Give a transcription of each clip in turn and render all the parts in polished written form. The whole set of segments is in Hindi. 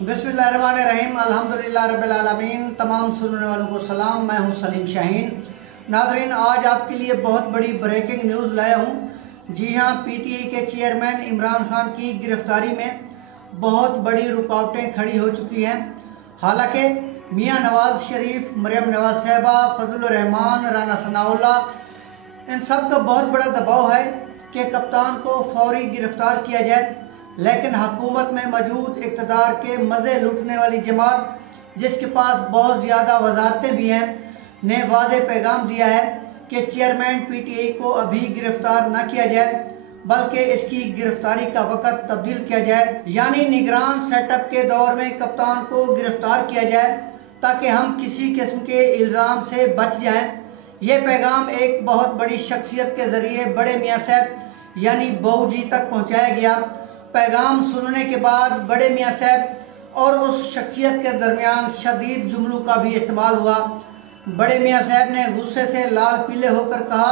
बिस्मिल्लाहिर्रहमानिर्रहीम अल्हम्दुलिल्लाह रब्बिल आलमीन। तमाम सुनने वालों को सलाम। मैं हूं सलीम शाहीन। नाज़रीन, आज आपके लिए बहुत बड़ी ब्रेकिंग न्यूज़ लाया हूं। जी हां, पीटीआई के चेयरमैन इमरान खान की गिरफ्तारी में बहुत बड़ी रुकावटें खड़ी हो चुकी हैं। हालांकि मियां नवाज शरीफ, मरियम नवाज साहिबा, फजलुर रहमान, राना सनाउल्लाह, इन सब का बहुत बड़ा दबाव है कि कप्तान को फौरी गिरफ्तार किया जाए। लेकिन हुकूमत में मौजूद इक़्तिदार के मज़े लूटने वाली जमात, जिसके पास बहुत ज़्यादा वजारतें भी हैं, ने वाज़ेह पैगाम दिया है कि चेयरमैन पीटीआई को अभी गिरफ्तार न किया जाए, बल्कि इसकी गिरफ्तारी का वक़्त तब्दील किया जाए, यानी निगरान सेटअप के दौर में कप्तान को गिरफ्तार किया जाए ताकि हम किसी किस्म के इल्ज़ाम से बच जाएं। ये पैगाम एक बहुत बड़ी शख्सियत के ज़रिए बड़े मियाँ साहब यानी बहू जी तक पहुँचाया गया। पैगाम सुनने के बाद बड़े मियाँ साहब और उस शख्सियत के दरमियान शदीद जुमलों का भी इस्तेमाल हुआ। बड़े मियाँ साहब ने गुस्से से लाल पीले होकर कहा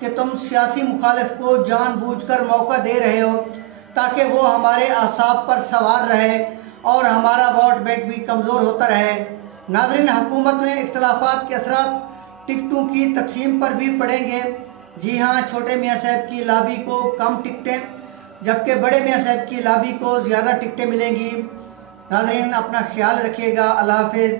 कि तुम सियासी मुखालिफ को जानबूझकर मौका दे रहे हो ताकि वो हमारे आसाब पर सवार रहे और हमारा वोट बैंक भी कमज़ोर होता रहे। नाज़रीन, हुकूमत में इख्तलाफात के असरात टिकटों की तकसीम पर भी पड़ेंगे। जी हाँ, छोटे मियाँ साहब की लाबी को कम टिकटें, जबकि बड़े मियाँ साहब की लाबी को ज़्यादा टिकटें मिलेंगी। नाज़रीन, अपना ख्याल रखिएगा। अल्लाह हाफ़िज़।